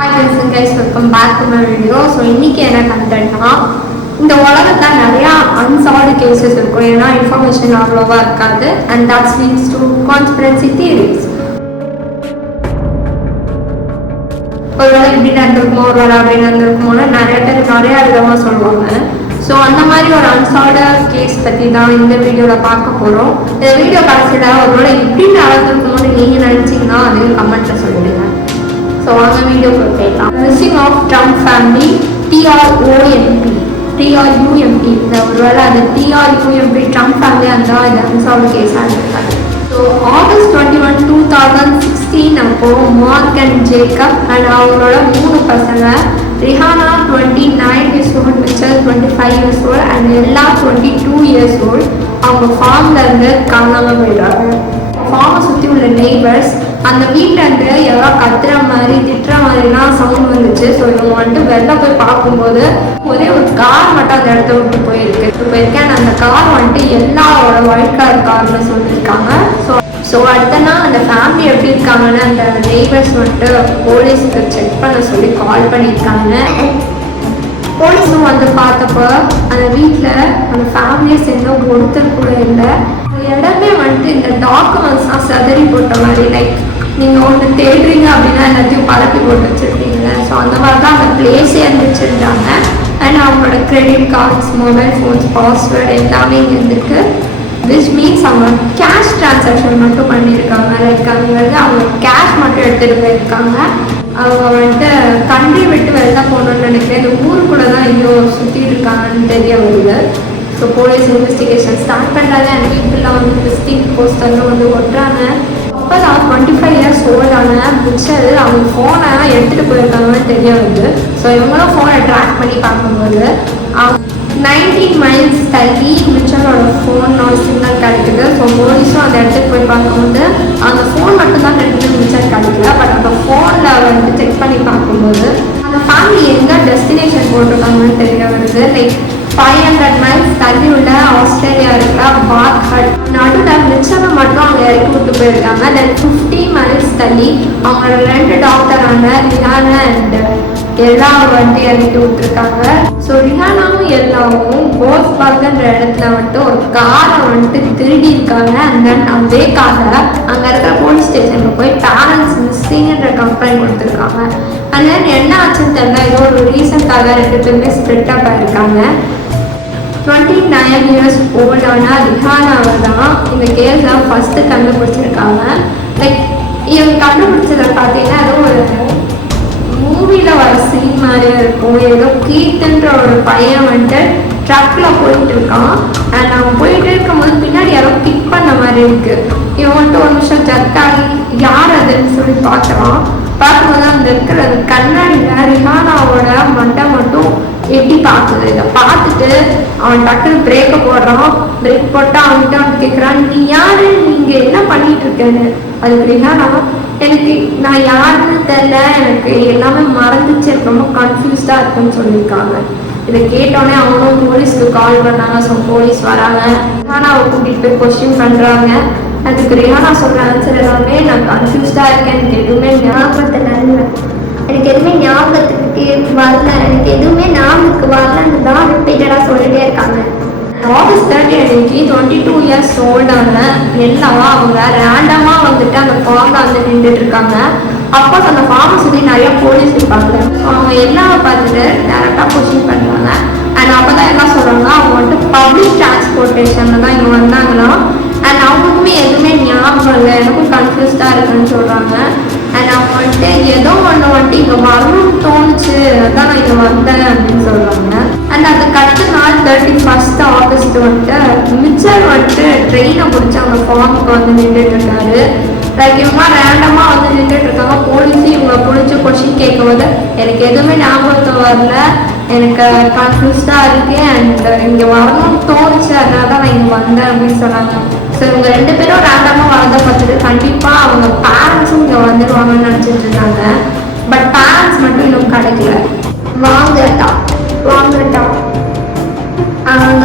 Hi guys, welcome back to my video. So இன்னைக்கு என்ன கண்டென்ட்னா இந்த உலகத்துல நிறைய unsolved cases இருக்கும். ஏன்னா இன்ஃபர்மேஷன் அவ்வளோவா இருக்காது and that leads to conspiracy theories. ஒருவேளை இப்படி நடந்திருக்குமோ ஒருவேளை அப்படி நடந்திருக்குமோன்னு நிறைய பேர் நிறைய விதமாக சொல்லுவாங்க. ஸோ அந்த மாதிரி ஒரு அன்சால்வ்டு கேஸ் பற்றி தான் இந்த வீடியோவில் பார்க்க போகிறோம். இந்த வீடியோ கடைசியில் ஒருவேளை இப்படி நடந்திருக்குமோன்னு நீங்கள் நினச்சிங்கன்னா அதையும் கமெண்ட்டில் சொல்லிடுங்க. ஸோ வாங்க வீடியோ போயிடலாம். Missing of Trump family TRUMP இந்த ஒருவேளை அது TRUMP ட்ரம்ப் ஃபேமிலி அந்த இது அன்சால்வ்டு கேஸாக இருந்திருக்காங்க. ஸோ ஆகஸ்ட் 21, 2016 அப்போ மார்க் அண்ட் ஜேக்கப் அண்ட் அவங்களோட 3 பசங்க Rihanna 29 years old, Michelle 25 years old and எல்லா 22 years old அவங்க ஃபார்ம்லேருந்து காணாமல் போயிடுறாங்க. ஃபார்மை சுற்றி உள்ள நெய்பர்ஸ் அந்த வீட்டிலேருந்து எவ்வளோ கத்துற மாதிரி திட்டுற மாதிரிலாம் சவுண்ட் வந்துச்சு. ஸோ இவங்க வந்துட்டு வெளில போய் பார்க்கும்போது ஒரே ஒரு கார் மட்டும் அந்த இடத்த விட்டு போயிருக்கேன். அந்த கார் வந்துட்டு எல்லாரோட ஒயிட் கார் கார்னு சொல்லியிருக்காங்க. ஸோ அடுத்த நாள் அந்த ஃபேமிலி எப்படி இருக்காங்கன்னு அந்த நெய்பர்ஸ் வந்துட்டு போலீஸுக்கு செக் பண்ண சொல்லி கால் பண்ணியிருக்காங்க. போலீஸும் வந்து பார்த்தப்போ அந்த வீட்டில் அந்த ஃபேமிலியை சேர்ந்த ஒருத்தர் கூட இல்லை. இடமே வந்துட்டு இந்த டாக்குமெண்ட்ஸ்லாம் சதறி போட்ட மாதிரி, லைக் நீங்கள் ஒன்று தேடுறீங்க அப்படின்னா எல்லாத்தையும் பரப்பி போட்டு வச்சுருக்கீங்க. ஸோ அந்த மாதிரி தான் அந்த பிளேஸே இருந்துச்சுருந்தாங்க. அண்ட் அவங்களோட credit cards, mobile phones, password எல்லாமே இங்கே இருந்திருக்கு. விச் மீன்ஸ் அவங்க கேஷ் ட்ரான்சாக்ஷன் மட்டும் பண்ணியிருக்காங்க. லைக் அங்கே அவங்க கேஷ் மட்டும் எடுத்துகிட்டு போயிருக்காங்க. அவங்க வந்துட்டு கண்ட்ரி விட்டு வெளில போகணுன்னு நினைக்கிறேன். இந்த ஊருக்குள்ளே தான் ஐயோ சுற்றிட்டு இருக்காங்கன்னு தெரிய வருது. ஸோ போலீஸ் இன்வெஸ்டிகேஷன் ஸ்டார்ட் பண்ணுறாங்க. அண்ட் வீட்டில் வந்து விசிட்டிங் போஸ்டர்லாம் வந்து ஒட்டுறாங்க. அப்போ தான் 25 years ஓல்டான மிச்சல் அவங்க ஃபோனை எடுத்துகிட்டு போயிருக்காங்கன்னு தெரிய வருது. ஸோ இவங்களும் ஃபோனை ட்ராக் பண்ணி பார்க்கும்போது 19 miles தள்ளி மிச்சலோட ஃபோனோட சிக்னல் கிடைக்குது. ஸோ போலீஸும் அந்த இடத்துக்கு போய் பார்க்கும்போது அந்த ஃபோன் மட்டும்தான் கிடைக்குது, மிச்சல் கிடைக்கல. பட் அந்த ஃபோனில் வந்து செக் பண்ணி பார்க்கும்போது அந்த ஃபேமிலி எங்கே டெஸ்டினேஷன் போட்டிருக்காங்கன்னு தெரிய வருது. லைக் 500 miles தள்ளி உள்ள ஆஸ்திரேலியா இருக்கிற பார்க் ஹட் நடுவில் மிச்சலை மட்டும் அவங்க இறக்கி விட்டு போயிருக்காங்க. தென் 50 miles தள்ளி அவங்களோட 2 டாக்டரான ரிஹானா அண்ட் எல்லா வந்துட்டு இறக்கி விட்டுருக்காங்க. ஸோ ரிஹானாவும் எல்லாவும் கோஸ்பர்க்ன்ற இடத்துல வந்துட்டு ஒரு காரை வந்துட்டு திருடி இருக்காங்க. அண்ட் தென் அதே காரை அங்கே இருக்கிற போலீஸ் ஸ்டேஷனுக்கு போய் பேரண்ட்ஸ் மிஸ்ஸிங்ன்ற கம்ப்ளைண்ட் கொடுத்துருக்காங்க. அண்ட் தென் என்ன ஆச்சுன்னு தெரியல, ஏதோ ஒரு ரீசன்க்காக 2 பேருமே ஸ்ப்ளிட் அப் ஆகிருக்காங்க. 29 years ஓல்டான ரிஹானாவை தான் இந்த கேஸை ஃபஸ்ட்டு கண்டுபிடிச்சிருக்காங்க. லைக் இவங்க கண்டுபிடிச்சதை பார்த்தீங்கன்னா ஏதோ ஒரு மூவியில் வர சீன் மாதிரியே இருக்கும். ஏதோ கீர்த்தன்ற ஒரு பையன் வந்துட்டு ட்ரக்கில் போயிட்டு இருக்கான். அண்ட் அவன் போயிட்டு இருக்கும்போது பின்னாடி யாரோ கிக் பண்ண மாதிரி இருக்குது. இவன் வந்துட்டு ஒரு நிமிஷம் ஜர்க்காகி யார் அதுன்னு சொல்லி பார்க்குறான். பார்க்கும்போது அந்த இருக்கிற அது கண்ணாடியில் ரிஹானாவோட மண்டை மட்டும் எட்டி பார்க்குது. இதை பார்த்துட்டு அவன் டக்குன்னு பிரேக்கை போடுறான். பிரேக் போட்டால் அவன்கிட்ட அவன் கேட்குறான், நீ யாரு, நீங்கள் என்ன பண்ணிட்டு இருக்கேன்னு. அதுக்கு ரிஹானா, எனக்கு நான் யாருன்னு தெரில, எனக்கு எல்லாமே மறந்துச்சு, எனக்கு ரொம்ப கன்ஃபியூஸ்டாக இருக்குன்னு சொல்லியிருக்காங்க. இதை கேட்டோடனே அவங்களும் போலீஸ்க்கு கால் பண்ணாங்க. ஸோ போலீஸ் வராங்க, ரிஹானாவை கூட்டிகிட்டு போய் கொஸ்டின் பண்ணுறாங்க. அதுக்கு ரிஹானா சொல்கிற ஆன்சர் எல்லாமே நான் கன்ஃபியூஸ்டாக இருக்கேன், எனக்கு எதுவுமே ஞாபகத்தில் இல்லை, எனக்கு எதுவுமே ஞாபகத்துக்கு வரல, எனக்கு எதுவுமே ஞாபகத்துக்கு வரலன்னு தான் ரிப்பீட்டடாக சொல்லிட்டே இருக்காங்க. ஆகஸ்ட் 30 அன்னைக்கு 22 years ஓல்டான எல்லாம் அவங்க ரேண்டமாக வந்துட்டு அந்த ஃபார்மில் வந்து நின்றுட்டு இருக்காங்க. அப்போ அந்த ஃபார்மை சுற்றி நிறைய போலீஸ் இருப்பாங்க. அவங்க எல்லாமே பார்த்துட்டு டேரெக்டாக கொஸ்டின் பண்ணுவாங்க. அண்ட் அப்போ தான் என்ன சொல்கிறாங்க, அவங்க வந்துட்டு பப்ளிக் டிரான்ஸ்போர்ட்டேஷனில் தான் இங்கே வந்தாங்கன்னா அண்ட் அவங்களுக்குமே எதுவுமே ஞாபகம் இல்லை, எனக்கும் கன்ஃபியூஸ்டாக இருக்குன்னு சொல்கிறாங்க. அண்ட் அவங்க வந்துட்டு ஏதோ ஒன்று வந்துட்டு இங்கே வரணும்னு தோணுச்சு, அதான் நான் இங்கே வந்தேன் அப்படின்னு சொல்கிறாங்க. அண்ட் அதுக்கு அடுத்த நாள் 31 August வந்துட்டு மிச்சல் வந்துட்டு ட்ரெயினை பிடிச்சி அவங்க ஃபார்முக்கு வந்து நின்றுட்டு இருக்காரு. லைக் இவங்க ரேண்டமாக வந்து நின்றுட்டு இருக்காங்க. போலீஸும் இவங்க பிடிச்சி கொஸ்டின் கேட்கும்போது எனக்கு எதுவுமே ஞாபகத்தில் வரல, எனக்கு கன்ஃபியூஸ்டாக இருக்கு அண்ட் இங்கே வரணும்னு தோணுச்சு, அதனால தான் நான் இங்கே வந்தேன் அப்படின்னு சொன்னாங்க. ஸோ இவங்க 2 பேரும் ரேண்டமாக வரதை பார்த்துட்டு கண்டிப்பாக அவங்க பேரண்ட்ஸும் இங்கே வந்துடுவாங்கன்னு நினச்சிட்டு இருந்தாங்க. பட் பேரண்ட்ஸ் மட்டும் இன்னும் கிடைக்கல. வாங்கட்டா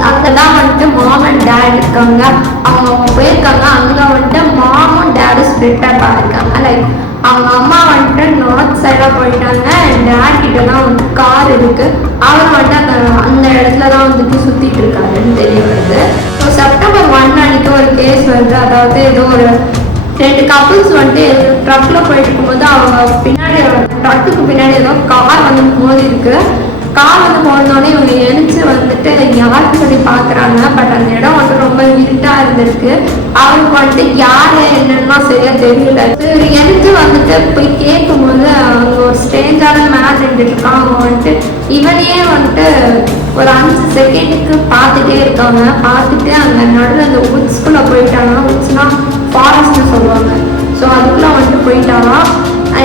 அங்கே தான் வந்துட்டு மாம் அண்ட் டேட் இருக்காங்க. அவங்க போயிருக்காங்க. அங்கே வந்துட்டு மாமும் டேடும் ஸ்ப்ளிட் அப் ஆகிருக்காங்க. லைக் அவங்க அம்மா வந்துட்டு நார்த் சைடாக போயிட்டாங்க. அண்ட் டேட் கிட்ட தான் வந்து கார் இருக்கு. அவர் வந்துட்டு அந்த இடத்துல தான் வந்துட்டு சுற்றிட்டு இருக்காருன்னு தெரிய வருது. ஸோ September 1 அன்னைக்கு ஒரு கேஸ் வருது. அதாவது ஏதோ ஒரு 2 கப்புள்ஸ் வந்துட்டு ட்ரக்கில் போயிட்டு இருக்கும்போது அவங்க பின்னாடி ட்ரக்குக்கு பின்னாடி ஏதோ கார் வந்து மோதி இருக்கு. கார் வந்து போனோடனே இவங்க எழுந்து வந்துட்டு யாருக்கு சொல்லி பார்க்குறாங்க. பட் அந்த இடம் வந்து ரொம்ப இருட்டாக இருந்திருக்கு. அவருக்கு வந்துட்டு யார் என்னன்னா சரியா தெரியல. இவர் எழுந்து வந்துட்டு போய் கேட்கும்போது அவங்க ஒரு ஸ்டேஜான மேன் நின்றுட்டு இருக்கான். அவங்க வந்துட்டு இவனையே வந்துட்டு ஒரு 5 செகண்டுக்கு பார்த்துட்டே இருக்காங்க. பார்த்துட்டு அந்த நடுவில் அந்த உட்ஸ்குள்ளே போயிட்டாங்க. உட்ஸ்னா ஃபாரஸ்ட்னு சொல்லுவாங்க. ஸோ அதுக்குள்ளே வந்துட்டு போயிட்டாலாம்.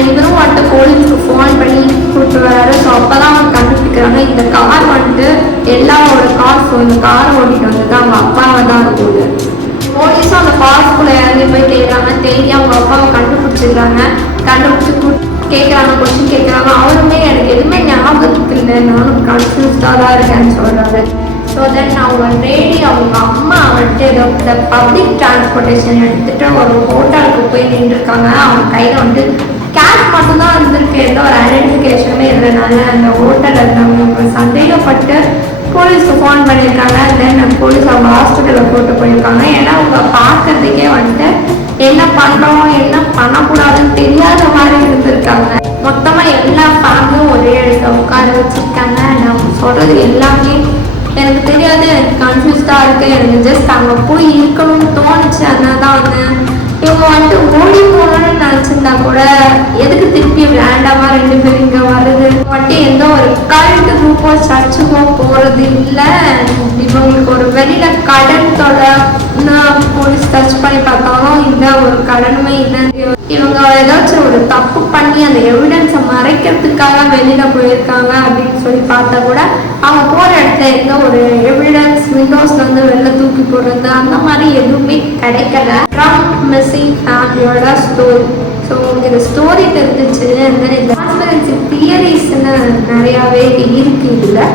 இவரும் வந்துட்டு போலீஸ்க்கு ஃபோன் பண்ணி கூப்பிட்டு வராரு. ஸோ அப்போ தான் அவங்க கண்டுபிடிக்கிறாங்க இந்த கார் வந்துட்டு எல்லாரோட கார். ஸோ இந்த காரை ஓட்டிட்டு வந்துட்டு அவங்க அப்பாவை தான் இருக்குது. போலீஸும் அந்த ஃபாரஸ்ட்குள்ளே இறங்கி போய் தேடுறாங்க. தேடி அவங்க அப்பாவை கண்டுபிடிச்சிடுறாங்க. கண்டுபிடிச்சி கேட்குறாங்க, கொஸ்டின் கேட்குறாங்க. அவருமே எனக்கு எதுவுமே ஞாபகத்துக்கு இல்லை, நானும் கன்ஃபியூஸ்டாக தான் இருக்கேன்னு சொல்கிறாரு. ஸோ தென் அவங்க தேடி அவங்க அம்மா வந்துட்டு ஏதோ இந்த பப்ளிக் டிரான்ஸ்போர்ட்டேஷன் எடுத்துகிட்டு ஒரு ஹோட்டலுக்கு போய் நின்றுருக்காங்க. அவங்க கையில் வந்துட்டு கேஷ் மட்டும்தான் இருந்திருக்கு. எந்த ஒரு ஐடென்டிஃபிகேஷனுமே இருந்ததுனால அந்த ஹோட்டலில் இருந்தவங்க சந்தேகப்பட்டு போலீஸ்க்கு ஃபோன் பண்ணியிருக்காங்க. தென் போலீஸ் அவங்க ஹாஸ்பிட்டலில் போட்டு போயிருக்காங்க. ஏன்னா அவங்க பார்க்கறதுக்கே வந்துட்டு என்ன பண்ணுறோம் என்ன பண்ணக்கூடாதுன்னு தெரியாத மாதிரி இருந்திருக்காங்க. மொத்தமாக எல்லா ஃபேமிலியும் ஒரே இடத்துல உட்கார வச்சுருக்காங்க. நான் சொல்கிறது எல்லாமே எனக்கு தெரியாது, எனக்கு கன்ஃபியூஸ்டாக இருக்குது. எனக்கு ஜஸ்ட் அங்கே போய் இருக்கணும்னு தோணுச்சு. அதனால தான் வந்து இவங்க வந்துட்டு ஓடி போகணும்னு நினச்சிருந்தா கூட எதுக்கு திருப்பி ரேண்டமாக 2 பேர் இங்கே வருது. வந்துட்டு எந்த ஒரு கல்ட்டு குரூப்போ சர்ச்சுக்கோ போகிறது இல்லை. இவங்களுக்கு ஒரு வெளியில் கடன் தொலைன்னு போலீஸ் டச் பண்ணி பார்த்தாலும் இல்லை, ஒரு கடனுமே இல்லை. இவங்க ஏதாச்சும் ஒரு தப்பு பண்ணி அந்த எவிடன்ஸை மறைக்கிறதுக்காக வெளியில் போயிருக்காங்க அப்படின்னு சொல்லி பார்த்தா கூட அவங்க போகிற இடத்துல எந்த ஒரு எவிடன்ஸ் விண்டோஸ்ல வந்து வெளில தூக்கி போடுறது அந்த மாதிரி எதுவுமே கிடைக்கல. ட்ரம்ப் மிஸ்ஸிங் ஃபேமிலியோட ஸ்டோரி. ஸோ இந்த ஸ்டோரி தெரிஞ்சிச்சு. இந்த கான்ஸ்பிரன்சி தியரிஸ்ன்னு நிறையாவே இருக்கு இல்லை.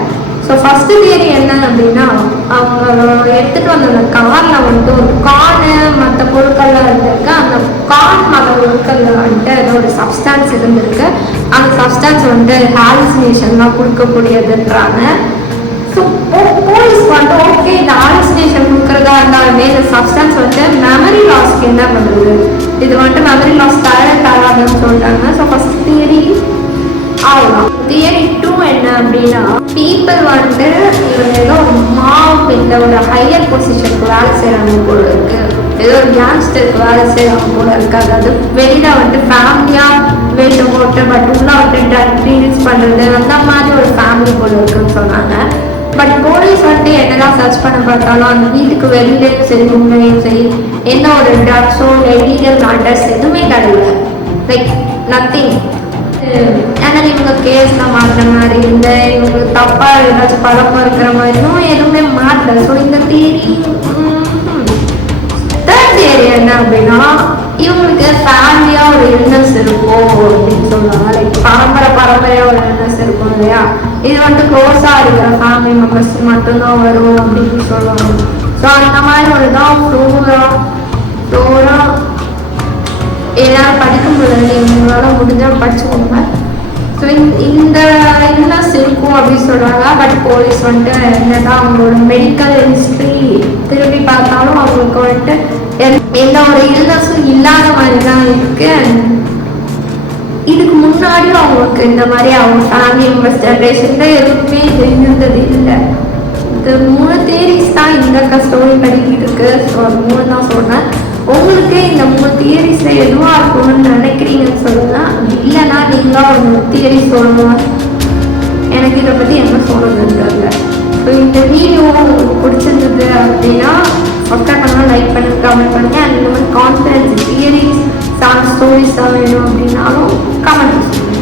ஸோ ஃபஸ்ட்டு தியரி என்ன அப்படின்னா அவங்க எடுத்துகிட்டு வந்த அந்த காரில் வந்துட்டு ஒரு கார்னு மற்ற பொருட்கள்லாம் இருந்திருக்கு. அந்த கார்ன் மற்ற பொருட்களில் வந்துட்டு ஏதோ ஒரு சப்ஸ்டான்ஸ் இருந்திருக்கு. அந்த சப்ஸ்டான்ஸ் வந்து ஹாலுசினேஷன்லாம் கொடுக்கக்கூடியதுன்றாங்க. ஸோ போலீஸ் வந்துட்டு ஓகே இந்த ஹாலுசினேஷன் கொடுக்குறதா இருந்தாலுமே இந்த சப்ஸ்டான்ஸ் வந்துட்டு மெமரி லாஸ்க்கு என்ன பண்ணுறது, இது வந்துட்டு மெமரி லாஸ் தராதுன்னு சொல்லிட்டாங்க. ஸோ ஃபஸ்ட் தியரி ஆகலாம். தியரி 2 என்ன அப்படின்னா பீப்புள் வந்துட்டு இவங்க ஏதோ மாப் இல்லை ஒரு ஹையர் பொசிஷனுக்கு வேலை செய்கிறாங்க போல இருக்கு, ஏதோ ஒரு கேங்ஸ்டருக்கு வேலை செய்கிறாங்க போல இருக்கு. அதாவது வெளியில் வந்துட்டு ஃபேமிலியாக வெயிட்ட போட்டு பட் உள்ள வந்துட்டு ட்ரக் டீல்ஸ் பண்ணுறது அந்த மாதிரி ஒரு ஃபேமிலி போல இருக்குன்னு சொன்னாங்க. பட் போலீஸ் வந்துட்டு என்னதான் சர்ச் பண்ண பார்த்தாலும் அந்த வீட்டுக்கு வெளியிலேயும் சரி உண்மையும் சரி என்ன ஒரு ட்ரக்ஸோ லீகல் மேட்டர்ஸ் எதுவுமே கிடையாது. Like nothing. ஆனால் இவங்க கேஸ்லாம் மாற்றுற மாதிரி இந்த இவங்களுக்கு தப்பாக ஏதாச்சும் பழக்கம் இருக்கிற மாதிரியும் எதுவுமே மாற்றல. ஸோ இந்த தியரி. தேர்ட் தியரி என்ன அப்படின்னா இவங்களுக்கு ஃபேமிலியாக ஒரு இல்னஸ் இருக்கும் அப்படின்னு சொல்லுவாங்க. லைக் பரம்பரையாக ஒரு இல்னஸ் இருக்கும் இல்லையா, இது வந்துட்டு க்ளோஸாக இருக்கிற ஃபேமிலி மெம்பர்ஸ் மட்டும்தான் வரும் அப்படின்னு சொல்லுவாங்க. ஸோ அந்த மாதிரி ஒரு தான் ஃப்ளோராக எல்லாரும் படிக்கும் பொழுது இவங்களால முடிஞ்சால் படிச்சுக்கோங்க. ஸோ இந்த இல்னஸ் இருக்கும் அப்படின்னு சொல்கிறாங்க. பட் போலீஸ் வந்துட்டு என்னதான் அவங்களோட மெடிக்கல் ஹிஸ்ட்ரி திரும்பி பார்த்தாலும் அவங்களுக்கு வந்துட்டு எந்த ஒரு இல்னஸும் இல்லாத மாதிரி தான் இருக்கு. இதுக்கு முன்னாடியும் அவங்களுக்கு இந்த மாதிரி அவங்க ஃபேமிலி மெம்பர்ஸ் ஜென்ரேஷன்ல எதுவுமே இருந்தது இல்லை. இந்த 3 தியரிஸ் தான் இந்த ஸ்டோரி படி இருக்கு. ஸோ அது 3 தான் சொன்னேன். உங்களுக்கு இந்த 3 தியரிஸ்ல எதுவாக இருக்கணும்னு நினைக்கிறீங்கன்னு சொல்லுங்க. இல்லைன்னா நீங்களாக ஒரு தியரி சொல்லணும். எனக்கு இதை பற்றி என்ன சொல்றதுன்னு தெரியல. ஸோ இந்த வீடியோ உங்களுக்கு பிடிச்சிருந்தது அப்படின்னா சப்ஸ்கிரைப் பண்ணால் லைக் பண்ணுங்க, கமெண்ட் பண்ணுங்க. அண்ட் இந்த மாதிரி கான்ஃபிடன்ஸ் தியரிஸ் ஸ்டோரிஸ் தான் வேணும் அப்படின்னாலும் கமெண்ட் பண்ணுங்க.